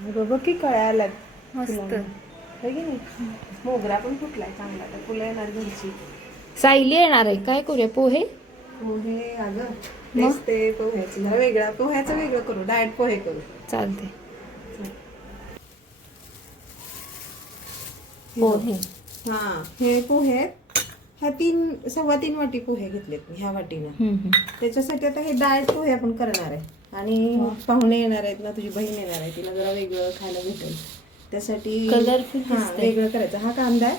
बघ की कळ्या आल्यात मस्त. फुलांना. है की नाही? मोगरा पण फुटलाय चांगला तर फुलं येणार घरची. सायली येणार आहे. काय करूया? पोहे? पोहे अगं? तेच ते पोह्याचं. जरा वेगळा पोह्याचं वेगळं करू. डाएट पोहे करू. चालते पोहे हा हे. पोहे आहेत. ह्या तीन सव्वा तीन वाटी पोहे घेतलेत मी ह्या वाटीनं. त्याच्यासाठी आता हे डाएट पोहे आपण करणार आहे. आणि पाहुणे येणार आहेत ना तुझी बहीण येणार आहे तिला जरा वेगळं खायला भेटेल. त्यासाठी हा. वेगळं करायचं. हा कांदा आहे.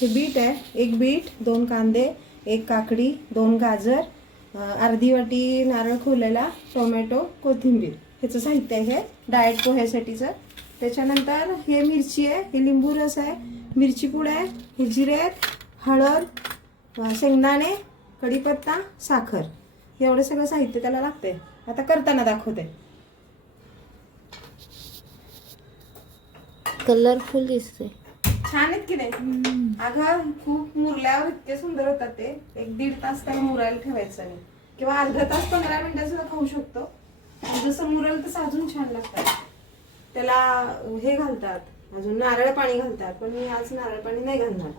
हे बीट आहे. एक बीट दोन कांदे एक काकडी दोन गाजर अर्धी वाटी नारळ खोवलेला टोमॅटो कोथिंबीर. ह्याचं साहित्य आहे. हे डाएट पोह्यासाठीचं. त्याच्यानंतर हे मिरची आहे. हे लिंबू रस आहे. मिरची पूड आहे. हे जिरे आहेत. हळद शेंगदाणे कढीपत्ता साखर. एवढं सगळं साहित्य त्याला लागते आता करताना दाखवते. कलरफुल दिसते छान आहेत की नाही? अगं खूप मुरल्यावर इतके सुंदर होतात ते. एक दीड तास त्याला मुरायला ठेवायचं नाही किंवा अर्धा तास पंधरा मिनिटं सुद्धा खाऊ शकतो. जसं मुरल तसं अजून छान लागतात. त्याला हे घालतात. अजून नारळ पाणी घालतात. पण मी आज नारळ पाणी नाही घालणार.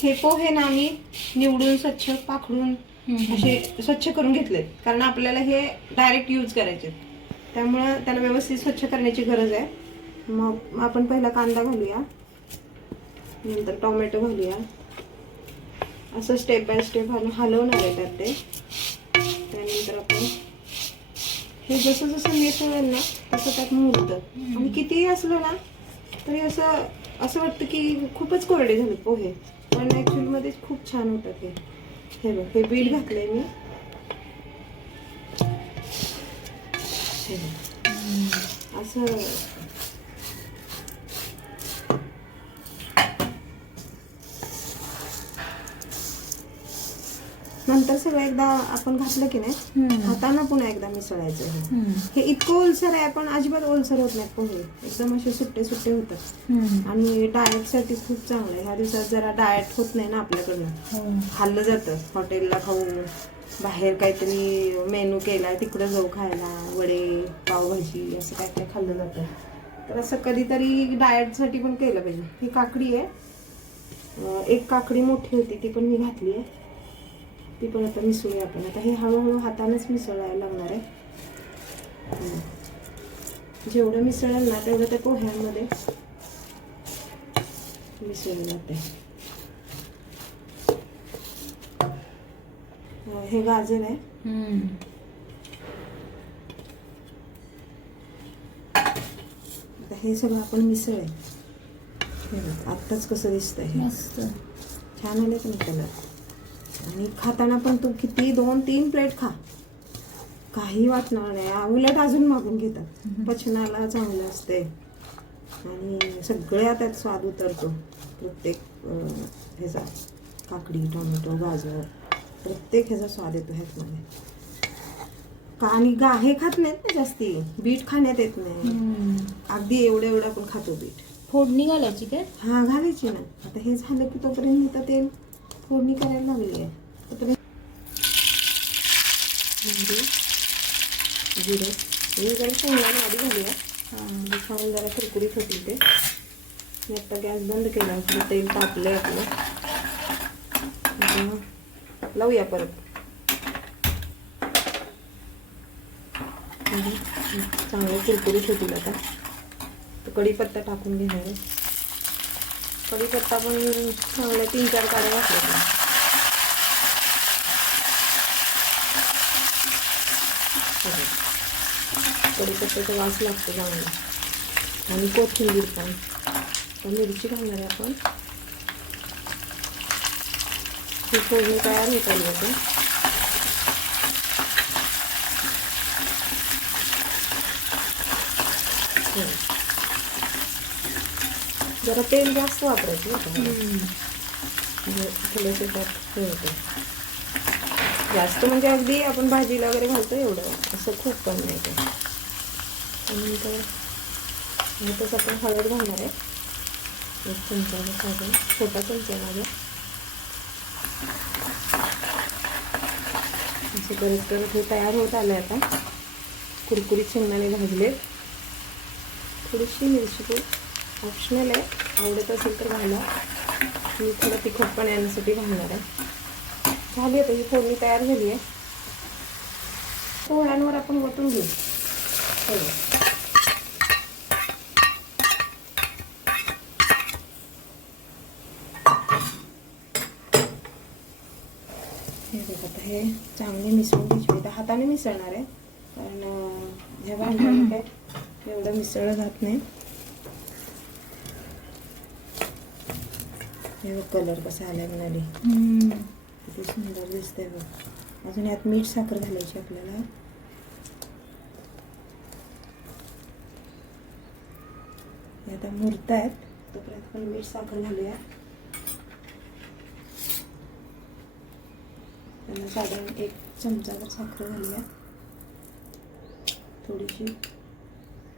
हे पोहे ना मी निवडून स्वच्छ पाखडून असे स्वच्छ करून घेतलेत कारण आपल्याला हे डायरेक्ट यूज करायचे. त्यामुळं त्याला व्यवस्थित स्वच्छ करण्याची गरज आहे. मग आपण पहिला कांदा घालूया. नंतर टोमॅटो घालूया. असं स्टेप बाय स्टेप हलव हलवणार आहे त्यात ते. त्यानंतर आपण हे जसं जसं मिसळेल ना तसं त्यात मुरतं. आणि कितीही असलं ना तरी असं असं वाटतं की खूपच कोरडे झाले पोहे. पण ॲक्च्युअली मध्ये खूप छान होतात हे हे बघ हे बीट घातलंय मी हे बघ. असं नंतर सगळं एकदा आपण घातलं की नाही. हातानं पुन्हा एकदा मिसळायचं हे. हे इतकं ओलसर आहे पण अजिबात ओलसर होत नाही पोहे एकदम असे सुट्टे सुट्टे होतात. आणि डाएटसाठी खूप चांगलं आहे. ह्या दिवसात जरा डाएट होत नाही ना आपल्याकडनं. हो. खाल्लं जातं. हॉटेलला खाऊन बाहेर काहीतरी मेनू केलाय तिकडं जाऊ खायला वडे पावभाजी असं काय काय खाल्लं जातं. तर असं कधीतरी डाएटसाठी पण केलं पाहिजे. ही काकडी आहे. एक काकडी मोठी होती ती पण मी घातली आहे. ती पण आता मिसळूया आपण आता हे हळूहळू हातानेच मिसळायला लागणार आहे. जेवढं मिसळेल ना तेवढं त्या पोह्यांमध्ये मिसळलं जाते हे गाजर आहे. आता हे सगळं आपण मिसळ आहे आत्ताच कसं दिसतंय हे छान आले का नाही कलर आणि खाताना पण तू किती दोन तीन प्लेट खा. काही वाटणार नाही. उलट अजून मागून घेतात. पचनाला चांगलं असते. आणि सगळ्या त्यात स्वाद उतरतो. प्रत्येक ह्याचा काकडी टोमॅटो गाजर प्रत्येक ह्याचा स्वाद येतो ह्यातमध्ये. का आणि गा हे खात नाहीत ना जास्ती. बीट खाण्यात येत नाही. अगदी एवढं एवढं आपण खातो बीट. फोडणी घालायची काय? हा घालायची ना. आता हे झालं की तोपर्यंत मी तर तेल फोडणी करायला लागली आहे तुम्ही मोहरी, हे जरा शेंगदाणा आधी घालूया म्हणजे छान जरा कुरकुरीत होती ते मी आता. गॅस बंद केला आपलं तेल तापलंय आपलं लावूया परत चांगलं कुरकुरीत होतील आता तर कढीपत्ता टाकून घेणार आहे कढीपत्ता पण चांगला तीन चार काड्या घातल्या कढीपत्त्याचा वास लागतो चांगला आणि कोथिंबीर पण. तर मिरची घालणार आहे आपण. ही फोडणी तयार होत आली आपण जरा तेल जास्त वापरायचं म्हणजे थोडेसे त्यात हे जास्त म्हणजे अगदी आपण भाजीला वगैरे घालतो एवढं. असं खूप पण नाही ते. त्यानंतर तसं आपण हळद घालणार आहे. एक चमचा साधून छोटा चमचा आहे माझा. असं करत करत हे तयार होत आलं आहे आता. कुरकुरीत शेंगदाणे भाजलेत. थोडीशी मिरची पूड ऑप्शनल आहे. आवडत असेल तर घाला. मी थोडं तिखटपण येण्यासाठी घालणार आहे. झाली आता ही फोडणी तयार झाली आहे. पोळ्यांवर आपण वतून घेऊ. हे बघ. हे आता हे चांगले मिसळून घ्यायचे आता हाताने मिसळणार आहे. कारण ह्या काय एवढं मिसळलं जात नाही. हे बघ कलर कसा आलाय म्हणाली. किती सुंदर दिसतंय बघ. अजून यात मीठ साखर घालायची आपल्याला. हे आता मुरत आहेत तोपर्यंत पण मीठ साखर घालूया. त्यांना साधारण एक चमचाभर साखर घालूया. थोडीशी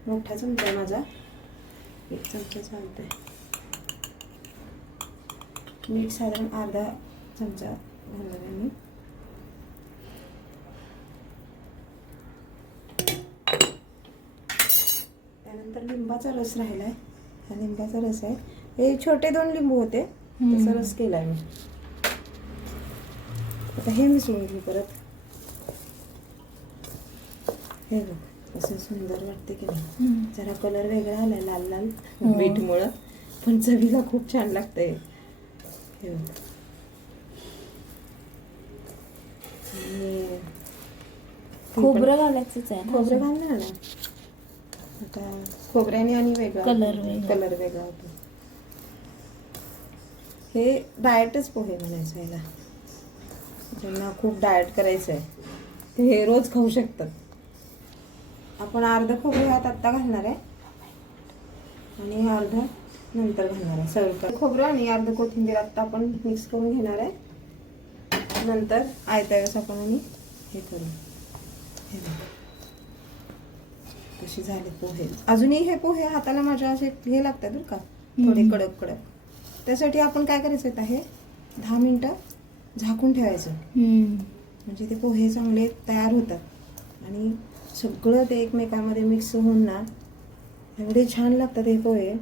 मोठा चमचा आहे माझा. एक चमचा चालतंय. मीठ साधारण अर्धा चमचा घालणार आहे मी. त्यानंतर लिंबाचा रस राहिला आहे हा लिंबाचा रस आहे. हे छोटे दोन लिंबू होते. त्याचा रस केला आहे मी. आता हे मिसळून घेऊ परत. हे बघ कसं सुंदर वाटते की नाही. जरा कलर वेगळा आलाय लाल लाल हो. बीटमुळं पण चवीला खूप छान लागतंय. हे बघ. खोबरं घालायचंच आहे खोबरं घालणार ना आता खोबऱ्याने आणि वेगळा वेगळा. कलर वेगळा होतो. हे डाएटच पोहे म्हणायचं याला. ज्यांना खूप डाएट करायचं आहे ते हे रोज खाऊ शकतात. आपण अर्ध खोबरं ह्यात आत्ता घालणार आहे. आणि अर्ध नंतर घालणार आहे. सर्व कर खोबरं आणि अर्ध कोथिंबीर आत्ता आपण मिक्स करून घेणार आहे. नंतर आयत्या वेळेस आपण आणि हे करू. हे. कशी झाले पोहे. अजूनही हे पोहे हाताला माझ्या असे हे लागतात बरं का. थोडे. कडक कडक. त्यासाठी आपण काय करायचं आहे दहा मिनटं झाकून ठेवायचं. म्हणजे ते पोहे चांगले तयार होतात. आणि सगळं ते एकमेकांमध्ये मिक्स होऊन ना एवढे छान लागतात हे पोहे.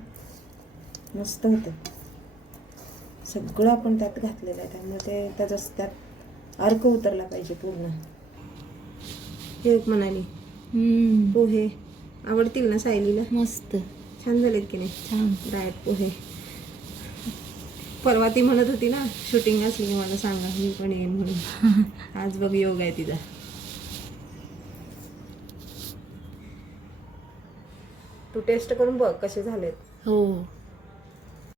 मस्त होतं. सगळं आपण त्यात घातलेलं आहे. त्यामुळे ते त्याचा त्यात अर्क उतरला पाहिजे पूर्ण. हे एक म्हणाली. पोहे. आवडतील ना सायलीला? मस्त. छान झालेत की नाही? छान. डाएट पोहे. परवा ती म्हणत होती ना शूटिंग असली की मला सांगा मी पण येईन म्हणून. आज बघ योग आहे तिचा. तू टेस्ट करून बघ कसे झालेत. हो.